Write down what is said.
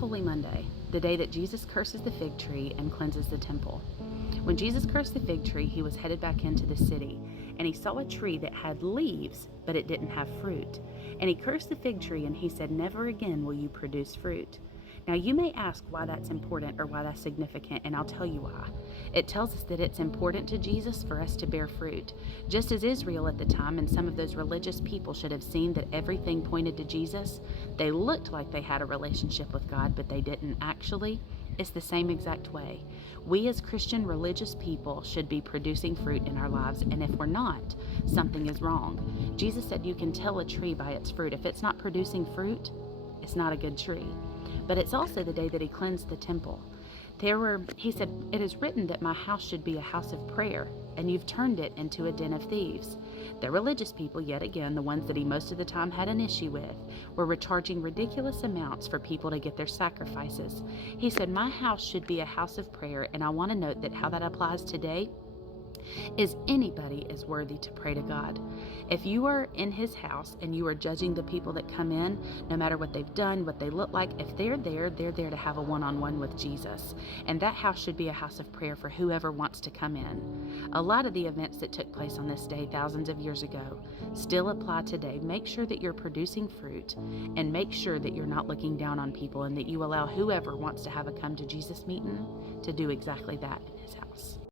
Holy Monday, the day that Jesus curses the fig tree and cleanses the temple. When Jesus cursed the fig tree, he was headed back into the city, and he saw a tree that had leaves, but it didn't have fruit. And he cursed the fig tree, and he said, "Never again will you produce fruit." Now, you may ask why that's important or why that's significant, and I'll tell you why. It tells us that it's important to Jesus for us to bear fruit. Just as Israel at the time and some of those religious people should have seen that everything pointed to Jesus, they looked like they had a relationship with God, but they didn't actually. It's the same exact way. We as Christian religious people should be producing fruit in our lives, and if we're not, something is wrong. Jesus said you can tell a tree by its fruit. If it's not producing fruit, it's not a good tree. But it's also the day that he cleansed the temple. He said, "It is written that my house should be a house of prayer, and you've turned it into a den of thieves." The religious people, yet again, the ones that he most of the time had an issue with, were charging ridiculous amounts for people to get their sacrifices. He said, "My house should be a house of prayer," and I want to note that how that applies today is anybody is worthy to pray to God. If you are in his house and you are judging the people that come in, no matter what they've done, what they look like, if they're there to have a one-on-one with Jesus. And that house should be a house of prayer for whoever wants to come in. A lot of the events that took place on this day thousands of years ago still apply today. Make sure that you're producing fruit, and make sure that you're not looking down on people, and that you allow whoever wants to have a come to Jesus meeting to do exactly that in his house.